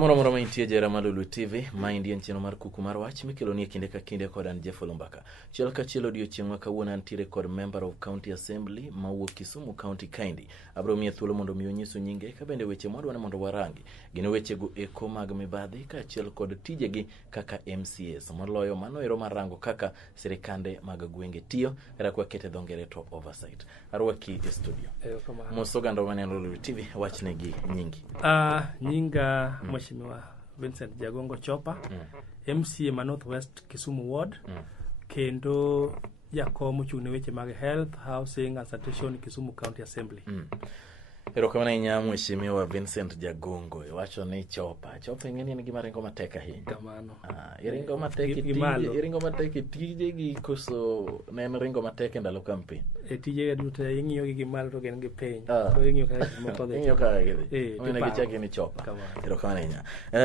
Samoro moro maintie jera Malulu TV, maendi en cheno mar kuku mar wach mikelo ni kinde ka kinde kod an Jeff Olumbaka. Chiel ka chiel odiochieng' ma kawuono antiere kod member of county assembly mawuok Kisumu County Kaindi. Abro miye thuolo mondo mi onyiso nyinge ka bende weche mwadwa mondo warangi. Gin wechego eko mag mibadhi ka chiel kod tijegi kaka MCAs. Moloyo mano marango kaka sirikande mag gwenge tiyo era kwa kete dhongere to oversight. Arwaki e studio. Mosogando mane Malulu TV wachnegi nyingi. Nyinga Mheshimiwa Vincent Jagongo Chopa, MCA ma Northwest Kisumu Ward, kendo jakom ochung' weche mag health, housing and sanitation Kisumu County Assembly. Erokamano ahinya Mheshimiwa Vincent Jagongo, iwacho ni Chopa ing'eni en gima ringo matek ahinya. Kamano. Iringo matek e tije gi koso ne en ringo matek e ndalo campaign. E tije duto ing'iyo gi gimalo to gen gi piny. To ing'iyo ka moko dhi. Ing'iyo ka gidhi. Mane gichaki ni Chopa. Erokamano ahinya.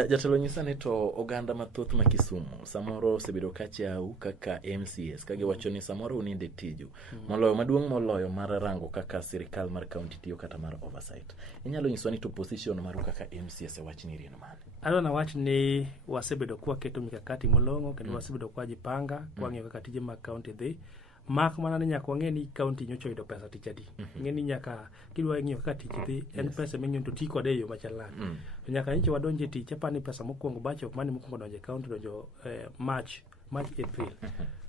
Jatelo nyisa ni to oganda mathoth ma Kisumu samoro osebedo kachau kaka MCAs ka giwacho ni samoro uninde tiju. Moloyo maduong' moloyo mar rango kaka sirikal mar county tiyo kata mar oversight. Inyalo nyiswa ni to position maru kaka MCAs wach ni rieno mane? Adona wach ni wasebedo kwa keto mikakati molongo kendo wasebedo kwa jipanga kwa ng'eyo kaka tije mag county dhi. Mak mana ni nyaka wang'e ni county nyocho yudo pesa tich adi. Ng'eni nyaka kidwa ng'iyo kaka tich dhi en pesa ming'eyo to ti kode e yo machalani. To nyaka nyicho wadonje tich apani pesa mokwongo bacho mane mokwongo donje county donjo March April.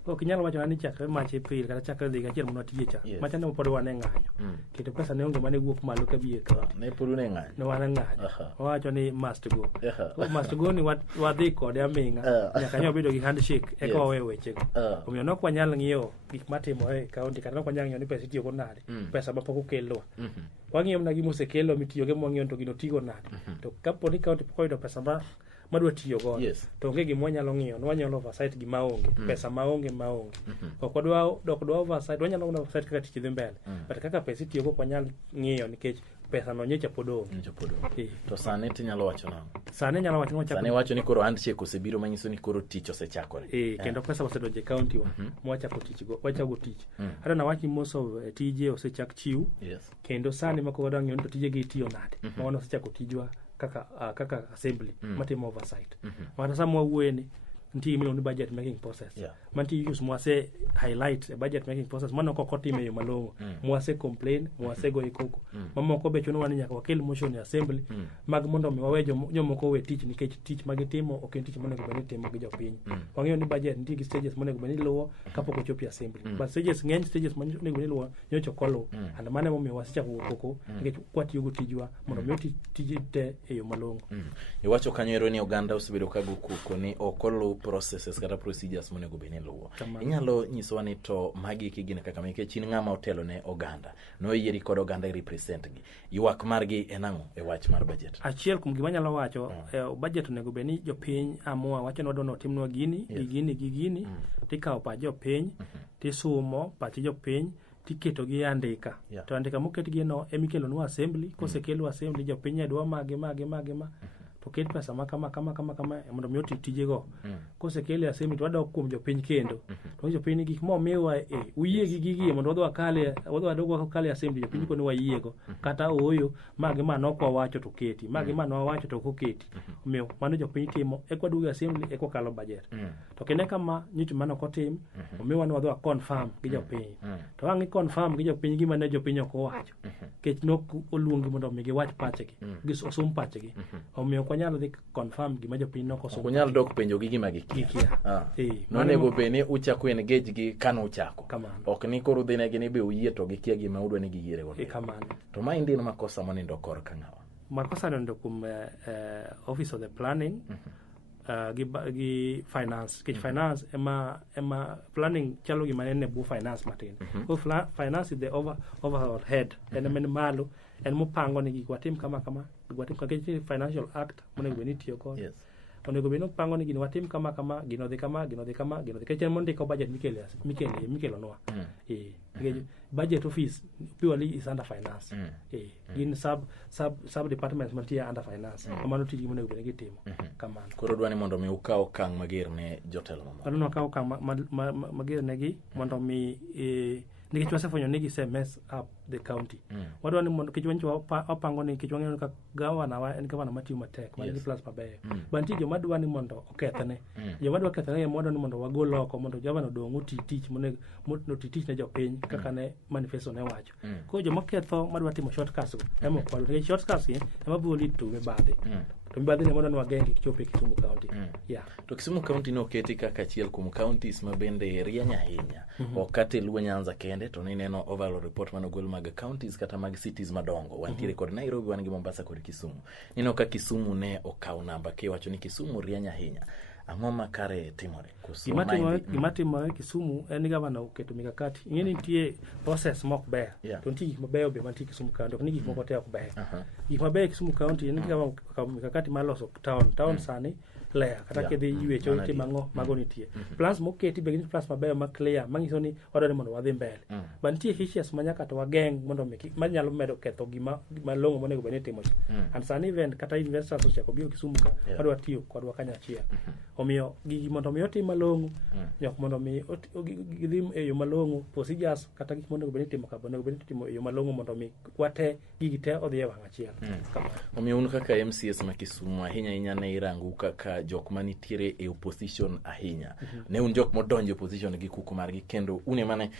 Ok inyalo wacho ni chakre March April kata chakre dhi achiel mondo atiye cha. Macha ne pod wane ng'anyo. Kendo pesa ne onge mane wuok malo ka biye ka. Ne pod ne ng'anyo. Ne wane ng'anyo. Wacho ni must go. Must go ni wadhi kode aming'a. Nyaka nyo bedo gi handshake eka wawe weche go. Omiyo nok wanyal ng'iyo gik matimore e county kata nok wanyal ng'iyo ni pesa itiyo go nade. Pesa ma pok okelwa. Wang'iyo na gimo osekelo mitiyo go mwang'iyo to gino tigo nade. To kapo ni county pok oyudo pesa madwa tiyo go to onge gima wanyalo ng'iyo no wanyalo oversight gima onge pesa maonge ok wadwa oversight wanyalo ng'iyo oversight kaka tich dhi mbele but kaka pesa itiyo go wanyal ng'iyo nikech pesa no nyecha podo to sane tinyalo wacho nang'o? Sane nyalo wacho ni sane wacho ni koro handshake osebiro manyiso ni koro tich osechakore kendo pesa osedonje county wa mwachako tich go wachago tich hata na wachi most of tije osechak chiu kendo sane mako wadwa ng'iyo to tije gi tiyo nade mawana osechako tijwa kaka assembly matimo oversight. Wana samwa wueni nti miluongo ni budget making process. Manti use mwase highlight budget making process mano koko time yo malongo. Mwase complain, mwase go ikoko. Mamoko be chuno wani nyaka wakel motion ya assembly mag mondo mi wawe jomoko we tich nikech tich magitimo ok en tich monego bed ni timo gi jopiny. Wang'eyo ni budget nti gi stages monego bed ni luwo kapok ochopi assembly. But ng'eny stages monego bed ni luwo nyocho kolo and mane momiyo wasechako koko nikech kwatiyo go tijwa mondo mi tiji te e yo malongo. Iwacho kanyo ni oganda osebedo ka go kuko ni okolo processes kata procedures monego bed ni luwo. Inyalo nyiswa ni to magi kigine kaka meke chin ng'ama otelo ne oganda no yieri kod oganda represent gi ywak margi enang'o e wach mar budget? Achiel kum gima nyalo wacho budget onego bed ni jopiny amua wacho ni wadwa timnwa gini tikawo pa jopiny tisumo pach jopiny tiketo gi andika to andika moket gi no emikelo no assembly kosekelo assembly jopiny edwa mage to ket pesa kama mondo mi tije go kosekele assembly to wadok kuom jopiny kendo to jopiny gik momiwa uyie gi gigi mondo wadwa dogo kale assembly jopiny ko ni wayiego kata oyo mage manokwa wacho to keti mage manowacho to koketi omiyo mano jopiny timo ekwadugo assembly ekokalo budget to kene kama nyicho manoko omiyo wadwa confirm gi jopiny to wang'i confirm gi jopiny gima ne jopiny ok owacho kech nok oluongi mondo mi giwach pachegi gisum pachegi omiyo nyalo dhi confirm gima jopiny noko so kunyal dok penjo gi gima gikia nonego bene uchako engage gi kano uchako ok ni koro dhi negi ni be uyie to gikia gima udwa ni giyiere go kamano to ma indi makosa monindo kor ka ng'awa makosa ndo kum office of the planning gi finance kich finance ema planning chalo gima ne bu finance matin finance is the overall head and men malo en mopango ni gwatim kama gwatim kaka financial act monego beni tiyo ko onego beni pango ni gino watim kama gino dhi kama kech en mondiko budget mikelo noa budget office purely is under finance in sub departments mantie under finance kamano tiji monego beni gitimo kamano koro dwani mondo mi ukaw kang mager ne jotelo mamoko ano kaw kang mager ne gi mondo mi nikech wasefwenyo ni gise mess up the county. Wadwa ni mondo kich wancho opango ni kich wang'eyo ka gavana wa en gavana matiyo matek man gi plus mabeyo. Bantie joma dwa ni mondo okethne. Joma dwa kethne mondo ni mondo wagol oko mondo gavana dong oti tich mondo tich ne jopiny kaka ne manifesto ne wacho. Ko joma ketho madwa timo shortcuts emo kwalo nikech shortcuts ema biro lead to mibadhi. To mibadhi ne mondo wageng kichope Kisumu County. To Kisumu County no keti kaka achiel kuom counties ma bende rieny ahinya. Okate luwo Nyanza kende to nineno overall report manogol mag counties kata mag cities madongo. Wantiere kod Nairobi, wan gi Mombasa kod Kisumu. Nino ka Kisumu ne okaw namba kiwacho ni Kisumu rieny ahinya. Ang'o makare timore? Gima timore Kisumu en ni gavana oketo mikakati. Ing'eni nitie process mok ber. To nitie gik mabeyo be mantie Kisumu County, ok ni gik moko te ok ber. Gik mabeyo Kisumu County en ni gavana okawo mikakati mar loso town sani clear kata kidhi ywecho nitie mang'o mago nitie. Plans moketi be gin plans mabeyo ma clear manyiso ni wadwaro ni mondo wadhi mbele. Ba nitie issues manyaka to wageng mondo manyalo medo ketho gima malong'o monego bed ni timo. And sani event kata investors ochako biro Kisumu ka wadwa tiyo kodwa kanyachiel. Omiyo gigi mondo mi otim malong'o, nyok mondo mi gidhi e yo malong'o, procedures kata gik mondo bed ni timo ka mondo bed ni timo e yo malong'o mondo mi wate gigi te odhi e wang' achiel. Omiyo un kaka MCS ma Kisumu ahinya ne irangu kaka jok manitiere e opposition ahinya. Ne un jok modonjo opposition gi kuku margi kendo une mane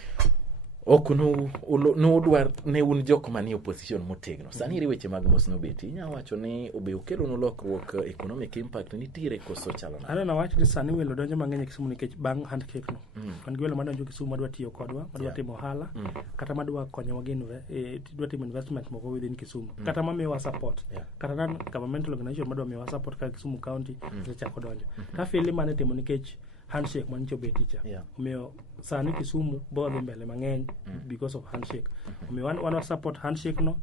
ok nudwar ne un jok manie opposition motegno. Sani iri weche mag mosno beti inya wacho ni obe okelo no lokruok economic impact nitiere koso chalo na. Ana wacho ni sani welo donjo mang'eny e Kisumu nikech bang' handshake no. Kan gwelo madonjo Kisumu madwa tiyo kodwa, madwa timo ohala, kata madwa konyo wageni dwa timo investment moko within Kisumu. Kata mamiwa support. Kata nan governmental organization madwa miwa support ka Kisumu County sechako donjo. Ka fili mane timo nikech handshake mancho beticha. Omiyo sani Kisumu bodhi mbele mang'eny because of handshake. Omiyo wan support handshake no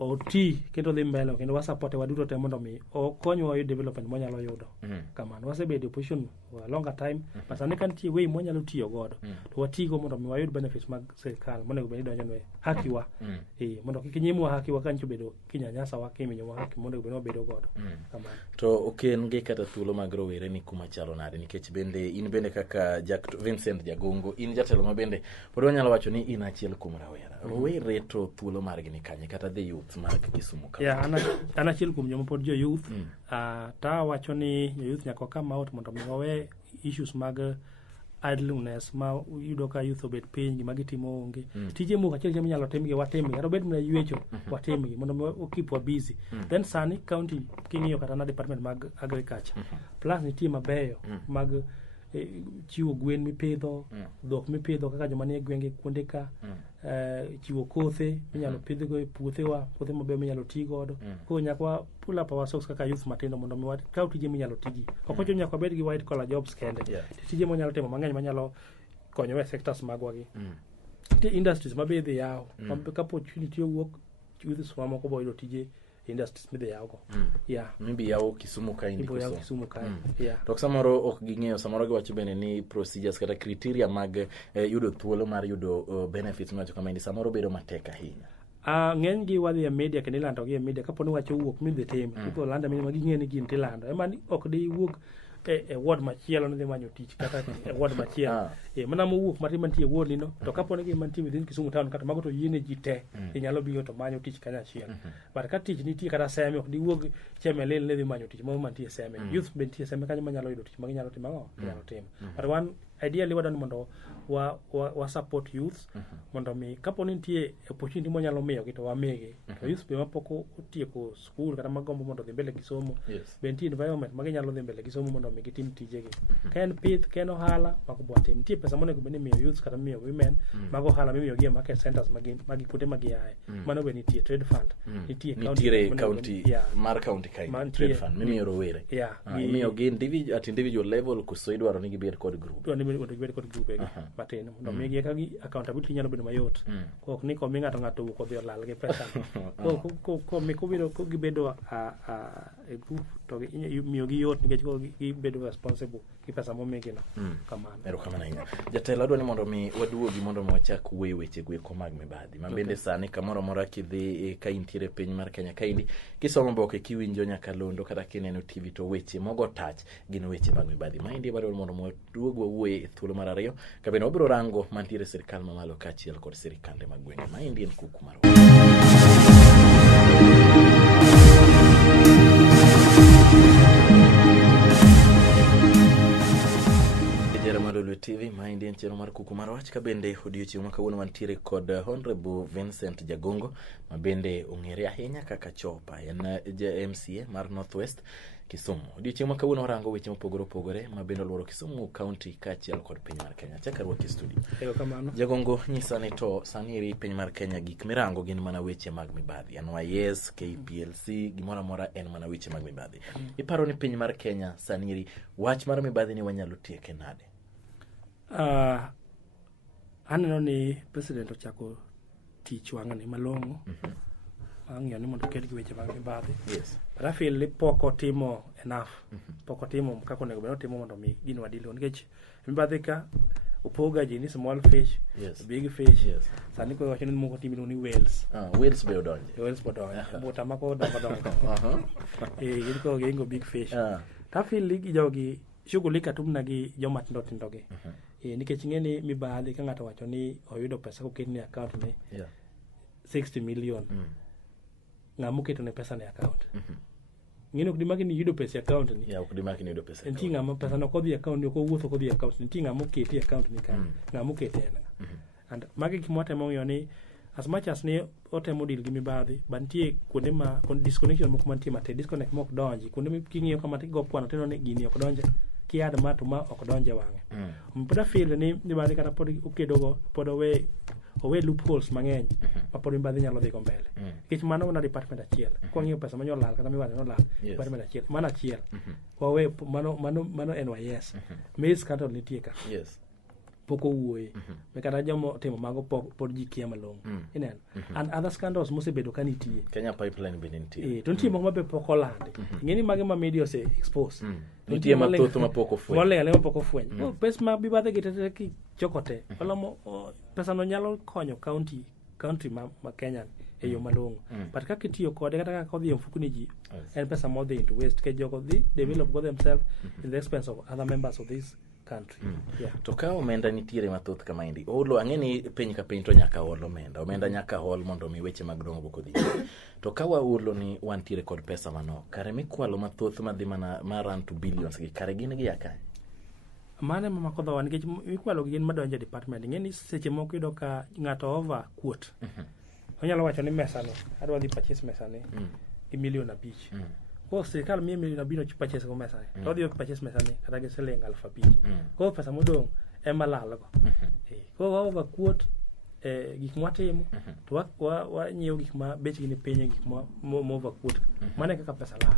oti kendo dhi mbele kendo wa support waduto te mondo mi okonywa yudo development monyalo yudo. Kamano wasebedo position for a longer time but sani kan tie way monyalo tiyo godo to watigo mondo mi wayud benefits mag sirkal mondo bed donjo ne hakiwa mondo kik nyimwa hakiwa kancho bedo kinyanyasa wa kiminyo wa haki mondo bed bedo godo. Kamano to oken ge kata thuolo mag rowere ni kuma chalo nade nikech bende in bende kaka Jack Vincent Jagongo in jatelo ma bende pod wanyalo wacho ni in achiel kuom rawera. Rowere to thuolo margi ni kanye kata the youth mag Kisumu County. Ana achiel kuom joma pod jo youth ta wacho ni jo youth nyaka come out mondo mi wawe issues mag idleness ma yudo ka youth obet piny gima gitimo onge. Tije moko achiel jema nyalo timgi watimgi kata bed mana ywecho watimgi mondo mi keep wa busy. Then sani county king'iyo kata na department mag agriculture plus nitie mabeyo mag chiwo gwen mipidho, dhok mipidho kaka joma nie gwenge kuonde ka, chiwo kothe minyalo pidhgo e puothe mabeyo minyalo ti godo. Ko nyaka pull up our socks kaka youth matindo mondo mi kaw tije minyalo tigi. Ok ochuno nyaka bed gi white collar jobs kende. Tije monyalo timo mang'eny manyalo konyo e sectors magwa gi. Industries mabedhi yaw, kapo opportunity owuok youth swamo ko boydo tije industries midhi yawo. Maybe yawo Kisumu County koso. Kisumu County. To samoro ok ging'eyo, samoro giwacho bende ni procedures kata criteria mag yudo thuolo mar yudo benefits macho kama samoro bedo matek ahinya. Ng'eny gi wadhi e media kendo ilando gi e media kapo ni wacho wuok midhi tim. Ipo landa mini magi ng'eni gin tilando. Ema ni ok di wuok e ward machielo ne manyo tich kata e ward machielo. Mana mowuok mati mantie ward nino to kapo ni mantie within Kisumu town kata mago to yiene ji te inyalo biyo to manyo tich kanya achiel. But ka tich nitie kata seme ok di wuok chemelil ne dhi manyo tich mo mantie seme. Youth be nitie seme kanyo manyalo yudo tich maginyalo timo nyalo timo. But one ideally wadani mondo wa support youth mondo mi kapo ni nitie opportunity monyalo miyo gi to wamigi. To youth be mapoko otieko school kata magombo mondo dhi mbele gi somo. Be nitie environment maginyalo dhi mbele gi somo mondo mi gitim tijegi. Ken pith ken ohala makubwa tim. Nitie pesa monego bed ni miyo youth kata miyo women mago ohala miyo gi market centers magi kuonde magiaye. Mano be nitie trade fund. Nitie county mar county kind trade fund miyo rowere. Miyo gi individual level kuso idwaro ni gibed kod group. Kod group matin mondo mi gi kagi accountability nyalo bedo mayot. Ok ni ko mi ng'ato wuok odhi olal gi pesa. Ko mi ko gibedo a group to miyo gi yot nikech ko gibedo responsible gi pesa momigino kamano. Erokamano ahinya. Jatelo, adwa ni mondo mi waduogi mondo mi wachak wuoyo weche gweko mag mibadhi ma bende sani kamoro amora kidhi ka intiere piny mar Kenya kaendi kisomo mboke kiwinjo nyakalondo kata kineno TV to weche mogo tach gin weche mag mibadhi. Maendi wadwa mondo mi waduog wawuoye e thuolo mar ariyo ka bende wabiro rango mantiere sirikal mamalo kaachiel kod sirikande mag gwenge. Maendi en Kuku Marwa. Lulu TV, maendi en chenro mar Kuku Marwa ka bende odiochieng' ma kawuono mantiere kod Honorable Vincent Jagongo ma bende ong'ere ahinya kaka Chopa, en MCA mar Northwest Kisumu. Odiochieng' ma kawuono warango weche mopogore opogore ma bende oluoro Kisumu County kaachiel kod piny mar Kenya. Chaka ruoki e studio. Erokamano. Jagongo, nyisa ni to sani eri piny mar Kenya gik mirango gin mana weche mag mibadhi. NYS, KPLC, gimoro amora en mana weche mag mibadhi. Iparo ni piny mar Kenya sani eri wach mar mibadhi ni wanyalo tieke nade? Aneno ni president ochako tich wang'ani malong'o. Ang'iyo ni mondo oket gi weche mag mibadhi. Yes. But I feel ni pok otimo enough. Pok otimo kaka onego bed otimo mondo mi gino wadilo nikech mibadhi ka opoga ji ni small fish, yes, big fish. Yes. Sani ko wacho ni moko timo ni whales. Whales be odonje. Whales be odonje. Buta mako dongo. Gin ko gengo big fish. Ta feel ni jogi shughulika tumna gi joma tindo gi. Nikech ng'eni mibadhi ka ng'ato wacho ni oyudo pesa koket ni account ni 60 million. Ng'amu keto ne pesa ne account. Ng'ino ok dimaki ni yudo pesa account ni. Ok dimaki ni yudo pesa. Nti ng'ama pesa no kodhi account ni ko wuotho kodhi account ni. Nti ng'amu keti account ni kan. Ng'amu kete en. And magi kimotemo ng'iyo ni as much as ni otemo deal gi mibadhi, bantie kuonde ma disconnection moko mantie mate disconnect mok donji. Kuonde king'iyo kama tigo kwano teno ni gini ok donje. Kiad ma to ma ok donje wang'e. Mpod feel ni mibadhi kata pod okedogo pod owe loopholes mang'eny ma pod mibadhi nyalo dhi go mbele. Nikech mano na department achiel. Kwa ng'iyo pesa manyo lal kata mibadhi no lal. Department achiel. Mano achiel. Wawe mano NYS. Maize cattle nitie ka. Yes. Poko wuoye. Kata jomo timo mago pod ji kia malong'o. Ineno. And other scandals mosebedo ka nitie. Kenya Pipeline be nitie. To nitie moko mabe pok olandi. Ng'eni mage ma media ose expose. Nitie mathoth ma pok ofweny. Molele ma pok ofweny. Pesa ma mibadhi gitete ki chokote. Olomo pesa no nyalo konyo county ma Kenya e yo malong'o. But kaka itiyo kode kata kaka odhi e mfukni ji en pesa modhi into waste ke jogo dhi develop go themselves in the expense of other members of this country. To ka omenda nitiere mathoth kama indi olo ang'eni piny ka piny to nyaka hol omenda nyaka hol mondo mi weche mag dongo kodhi. To ka waulo ni wantiere kod pesa mano kare mikwalo mathoth madhi mana run to billions gi kare gin gi yakany. Mane mama kodhowa nikech mikwalo gin madonje department. Ng'eni seche moko yudo ka ng'ato over quote. Onyalo wacho ni mesa no adwa dhi purchase mesa ni gi milion 5. Ko sirkal miye milion 5 purchase go mesa ni. To dhi purchase mesa ni kata gi siling 5,000. Ko pesa modong ema lal go. Ko over quote gik mwatimo to wa nyiew gik ma bechgi ni piny gik ma over quote. Mane kaka pesa lal.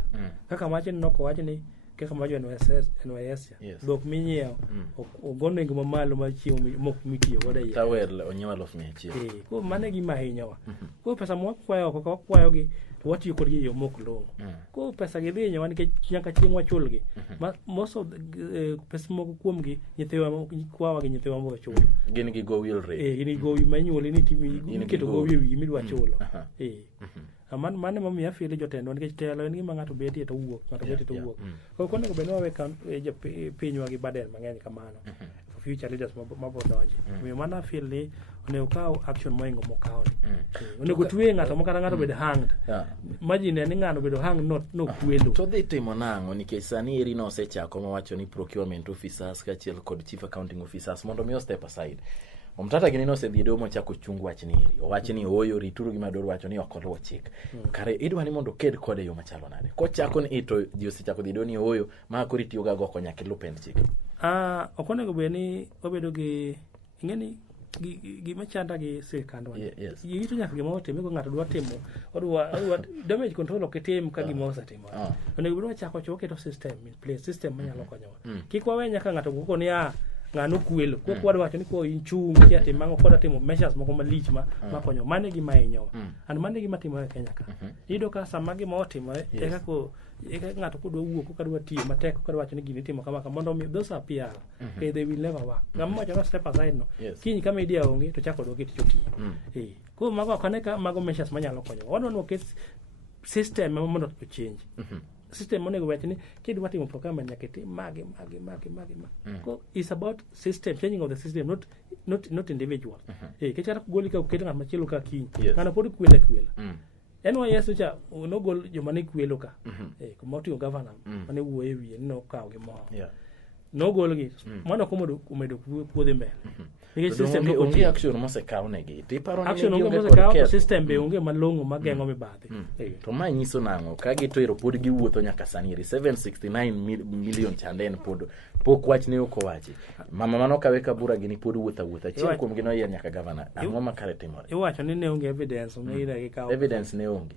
Kaka wacho ni noko wacho ni kaka majo NYS dok minyiew ogono ngima malo ma chiwo mok mitiyo godo e tawel onyewa 100,000. Ko mane gima hinyowa. Ko pesa mwakwayo ko kwayo gi to watiyo kodgi yo mok long. Ko pesa gi dhi nyawa nikech nyaka chieng' wachul gi. Most of pesa moko kuom gi nyithiwa kwawa gi nyithiwa moko chulo. Gin gi go will rate. Gin gi go manyuol ni timi keto go wi midwa chulo. Mane mami afile jotendo nikech telo en gima ng'ato betie to wuok ng'ato betie to wuok. Ko konego beno we kan pinywa gi baden mang'eny kamano. For future leaders mabodonje. Miyo mana afile ni onego kaw action moingo mokaw ni. Onego tuwe ng'ato mokata ng'ato bed hanged. Imagine ni ng'ato bedo hanged no kwelo. To dhi timo nang'o nikech sani eri no osechako mawacho ni procurement officers kaachiel kod chief accounting officers mondo mi step aside. Omtata gini no osedhi domo chako chung wach ni eri. Owach ni oyo rituru gima dwaro wacho ni ok oluwo chik. Kare idwa ni mondo ked kode yo machalo nade. Kochako ni ito ji osechako dhi do ni oyo ma kori tiyo ga go nyaka lupend chik. Okonego be ni obedo gi ng'eni gima chanda gi sirkandwa. Yito nyaka gima otime ko ng'ato dwa timo odwa damage control ok tim ka gima osetimo. Onego dwa chako choke to system in place system manyalo konyowa. Kik wawe nyaka ng'ato goko ni ng'ano kwelo ko kwad wacho ni ko inchung kia timango koda timo measures moko malich makonyo mane gima inyo and mane gima timore Kenya ka ido ka sama gima otimore eka ko ng'ato kodwa wuok kadwa tiyo matek kadwa wacho ni gini timo kama mondo mi those are PR they will never work ng'ama wacho no step aside no kiny kama idea onge to chako doge tiyo ko mago kaneka mago measures manyalo konyo wadwa no kes system mondo to change system monego wacho ni kidwa timo program nyaka tim mage ko is about system changing of the system not individual kechara goli ka uketo ng'at machielo ka kiny kana pod kwela NYS cha no gol joma ne kwelo ka kuma otiyo governor mane wuoye wiye no kawo gi mo no gol gi mano umedo puodhi mbele system no onge action mose kaw negi ti paro ni action onge mose kaw system be onge malongo mageng'o mibadhi to ma nyiso nango ka gitoiro pod giwuotho nyaka sani 769 million chanden pod pok wach ne oko wachi mama mano kawe kabura gini pod wuotha chieng kuom gino yie nyaka governor ang'o makare timore iwacho ni ne onge evidence ong'eira gi kaw evidence ne onge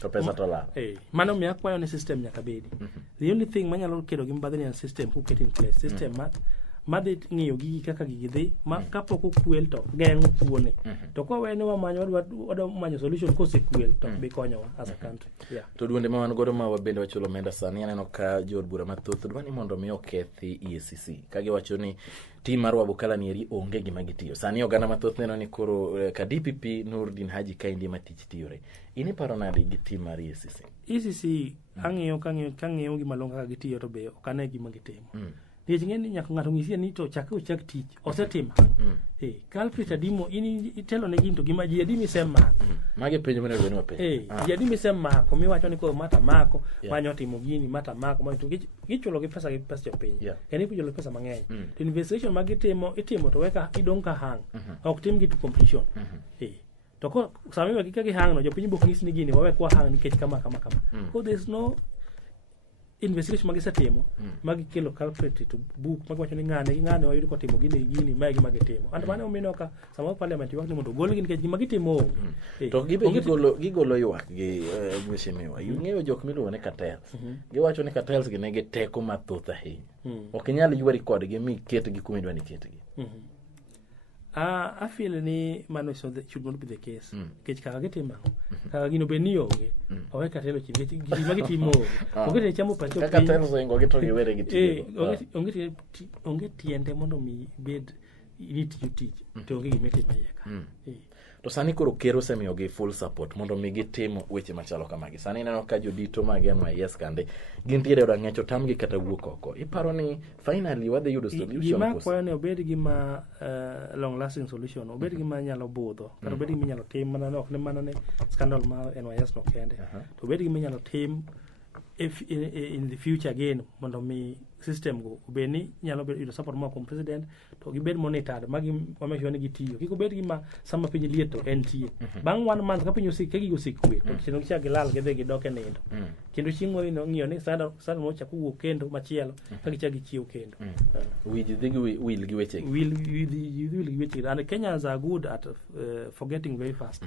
to pesa to la mano mi akwayo ni system nyaka bedi the only thing manyalo kedo gi mbadhi ni system who get in place system madhi ng'iyo gigi kaka gigi dhi ma kapok okwel to geng'o tuone to kowene wamanyo wadwa manyo solution kosekwel to be konyowa as a country to duonde ma wan godo ma wabende wachulo omenda sani aneno ka jood bura mathoth dwa ni mondo mi okethi EACC ka giwacho ni tim mar Wabukala ni eri onge gima gitiyo sani oganda mathoth neno ni koro ka DPP Nurdin Haji Kaindi ma tich tiyore ini paro nade gi tim mar EACC ang'iyo gima longa ka gitiyo to be okane gima gitimo nikech ng'eni nyaka ng'ato ng'isi ni to chak tich osetima Culprit Adimo itelo ne ginto gima ji Adimi sema mage penjo mane gwen wapenjo ji Adimi sema ko mi wacho ni ko mata mako manyo timo gini mata mako ma to gichulo gi pesa jopiny yani gichulo pesa mang'eny to investigation magitimo itimo to weka idong ka hang ok tim gi to completion to ko sami gi ka gi hang no jopiny bok ng'isi ni gini wawe kwa hang nikech kama so there is no investigation magisetimo magikelo culprit to book magwacho ni ng'ane wayudo ko timo gini magi magitimo and mane omino ka sama parliament wak ni mondo gol gi nikech magitimo to gigolo ywak gi mheshimiwa ng'eyo jok miluongo ni cartels giwacho ni cartels gi negi teko mathoth ahinya ok inyal ywari kodgi mi ketgi kuma idwani ketgi I feel ni mano should not be the case kech kaka gitimo kaka gino be ni onge owe katelo chiri gima gitimo onge te chamo pacho kaka telo zengo gito giwere gitimo onge tiende mondo mi bed ni tich to onge gimete mayeka to sani koro kero semiyo gi full support mondo mi gitimo weche machalo kamagi sani neno ka jodito mage NYS kande gintiere od ang'echo tamgi kata wuok oko iparo ni finally wadhi yudo solution gima kwayo ni obed gima long lasting solution obed gima nyalo budho kata obed gima nyalo tim mana ok ne mana ne scandal ma NYS no kende to obed gima nyalo tim if in the future again mondo mi system go obeni nyalo bedo support mo from president to gibed monitored magi wamesho ni gitiyo kiko bed gima sama piny lieto entie bang 1 month ka piny osik kegi osikwe to kendo kicha gilal gedhe gidoke nindo kendo chieng'o ino ng'iyo ni sada mo chako wuok kendo machielo ka kicha gichiw kendo will gi weche and Kenyans are good at forgetting very fast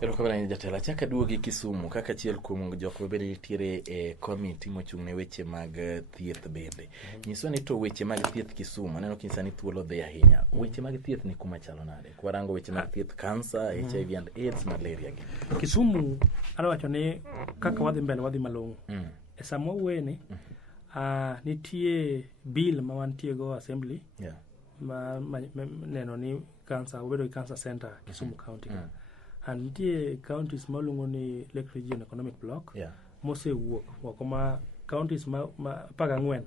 Erokamano jatelo chaka duogi Kisumu kaka achiel kuom jok ma bende nitiere e committee mochung' ne weche mag thieth bende. Nyiso ni to weche mag thieth Kisumu aneno kinsani thuolo dhi ahinya. Weche mag thieth ni kuma chalo nade? Kwarango weche mag thieth cancer, HIV and AIDS, malaria gi. Kisumu arawacho ni kaka wadhi mbele wadhi malong'o. E samo wene nitie bill ma wantie go assembly ma neno ni cancer obedo cancer center Kisumu county. And nitie counties malungo ni Lake Region Economic Block mose wuok oko ma counties ma 14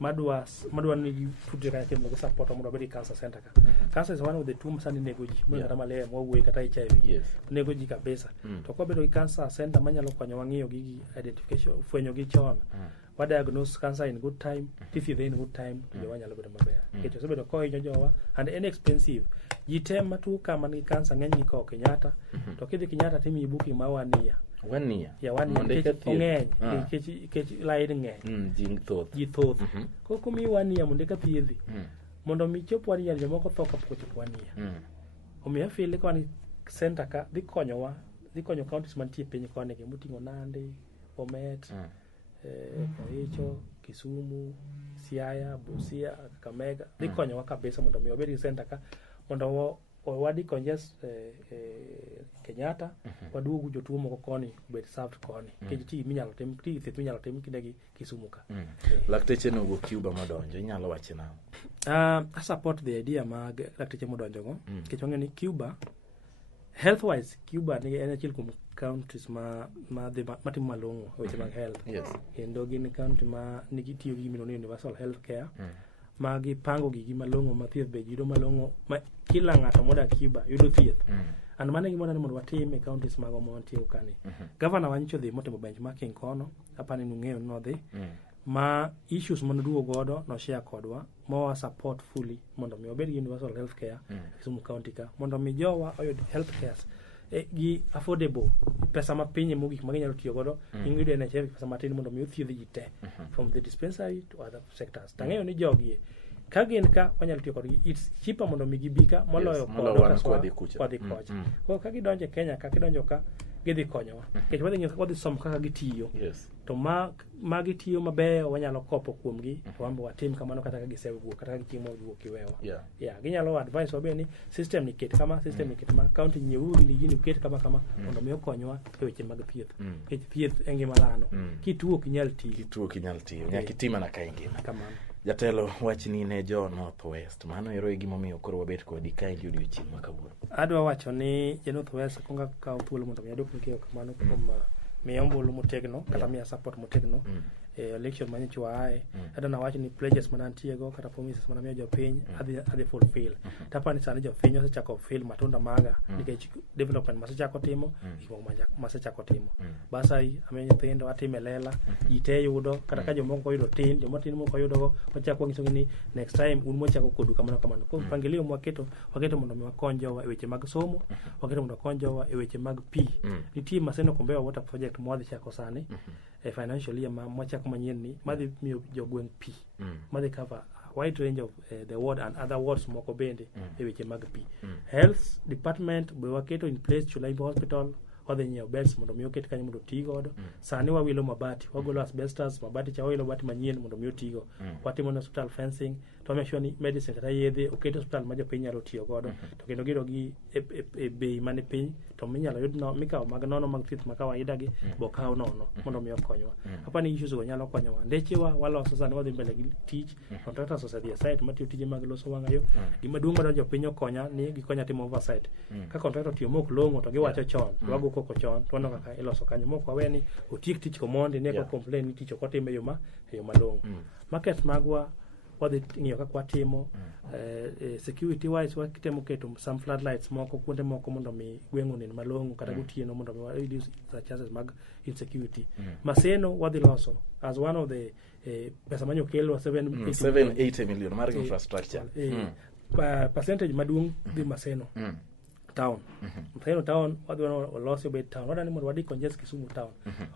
madwa ni tudre ka kemo support mondo bedi cancer center ka. Cancer is one of the two masani nego ji kata malaria mowuok kata HIV nego ji kabisa to ko bedo cancer center manyalo konyo wang'iyo gi identification fwenyo gi chon wa diagnose cancer in good time if you in good time jo wanyalo bedo maber kecho sebedo ko inyo jowa and inexpensive jitem matu kama ni cancer ng'eny ko Kenyatta to kidhi Kenyatta timi booking ma 1 year ya 1 year ng'eny kech line ng'eny ji thoth ko kumi 1 year monde ka thiedhi mondo mi chop 1 year jomoko tho kapok chop 1 year omiya feel ko ni center ka dhi konyo counties mantie piny koni ke mutingo Nandi Bomet Kericho Kisumu, Siaya, Busia, Kakamega, dhi konyowa kabisa mondo mi wabed gi center ka mondo wadi konjes Kenyatta waduogu jotuo moko koni bet served koni kech ti minyalo tim thieth minyalo tim kindegi Kisumu ka. Lakteche no go Cuba modonjo inyalo wache na. I support the idea mag lakteche modonjo go kech wang'e ni Cuba health wise Cuba ni en achiel kuom countries matimo malong'o weche mag health. Kendo gin county ma nigi tiyo gi gimoro ni universal health care ma gipango gigi malong'o ma thieth be yudo malong'o ma kila ng'ato modak Cuba yudo thieth. And mane gimoro ni mondo watim e counties mago ma wantie kani. Governor wanyicho dhi motimo benchmarking kono apani nung'eyo nodhi ma issues monoduo godo no share kodwa mo support fully mondo mi obed gi universal health care Kisumu county ka mondo mi jowa oyud health care gi affordable pesa ma piny mogik ma ginyalo tiyo godo ing'iyudo NHF pesa matin mondo mi othiedh ji te from the dispensary to other sectors. Tang'eyo ni jogi ka gin ka wanyalo tiyo kodgi it's cheaper mondo mi gibika moloyo kodhi kucha. Koro ka gidonjo Kenya ka gidonjo ka gidhi konyowa kech wadhi somo kaka gitiyo to ma gitiyo mabeyo wanyalo kopo kuomgi to wambo watim kamano kata ka gisewuok kata ka gichiemo wuok iwewa ginyalo advice wabe ni system ni ket kama county nyewu gini ket kama mondo mi okonywa e weche mag thieth kech thieth e ngima dhano kituo kinyal tiyo nyaka itima na ka ingima kamano. Jatelo wachni ne jo North West mano ero gima omiyo koro wabet kodi ka ili odiochieng' makawuono. Adwa wacho ni jo North West konga kawo thuolo mondo mi adok nikeo kamano kuom miyo ombulu motegno kata miya support motegno election manyichwa ae adana wacho ni pledges manantie go kata promises manamiyo jopiny adhi fulfill tapani sani jopiny osechako feel matunda maga nikech development masechako timo masechako timo basai amiyo nyithindo atime lela jite yudo kata ka jomoko yudo tin jomatin moko yudo go wachako nyiso ni next time un mochako kodu kamano kwa mpangilio waketo mondo mi wakonjo e weche mag somo waketo mondo wakonjo e weche mag pi nitie Maseno Kombewa water project mwadhi chako sani financial year mwachako manyien ni madhi miyo jogweng' pi madhi cover a wide range of the ward and other wards moko bende e weche mag pi. Health department be waketo in place Chulembe Hospital wadhi nyiewo beds mondo mi oket kanyo mondo tii godo. Sani wawilo mabati wagolo asbestos mabati cha wawilo mabati manyien mondo mi otigo watimo hospital fencing to make sure ni medicine kata yedhe oket hospital ma jopiny nyalo tiyo godo to kendo giro gi e bei mane piny to minyalo yud no mikawo mag nono mag thieth ma kawaida gi bokaw nono mondo mi okonywa. Hapa ni issues go nyalo konyowa ndechewa waloso sani wadhi mbele gi tich contractors osedhi site matiyo tije mag loso wang'ayo gima duong' ma jopiny okonya ni gikonya timo oversight ka contractor tiyo mok long'o to giwacho chon to wago koko chon to wano kaka iloso kanyo moko aweni otiek tich komondi ne ko complain ni tich ok otime yo malong'o. Market magwa wadhi ng'iyo kaka watimo security wise watemo keto some floodlights moko kuonde moko mondo mi gweng'o nen malong'o kata gotieno mondo mi reduce the chances mag insecurity. Maseno wadhi loso as one of the pesa manyo kelo 780 million mar infrastructure percentage maduong' dhi Maseno town. Maseno town wadhi losi obed town wadani mondo wadi congest Kisumu town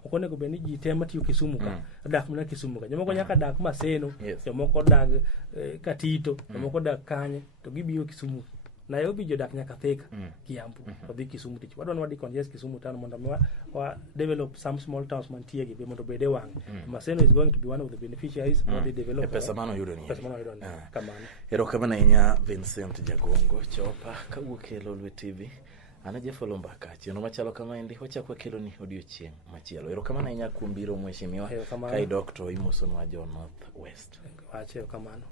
okonego bed ni ji te matiyo Kisumu ka dak mana Kisumu ka jomoko nyaka dak Maseno jomoko dak Katito jomoko dak Kanye to gibiro Kisumu Nairobi jodak nyaka Thika Kiambu to dhi Kisumu tich wadwani wadi congest Kisumu town mondo wa develop some small towns mantie gi mondo bede wang. Maseno is going to be one of the beneficiaries of the development. Pesa mano yudo ni kamano. Ero kamana inya Vincent Jagongo chopa kawuok e Lolwe TV ana Jeffolo Mbaka cheno machalo kama endi wachako kelo ni odiochieng' machielo. Ero kamana inya kumbiro mheshimiwa kai doctor Imoson wa North West. Wache kamano.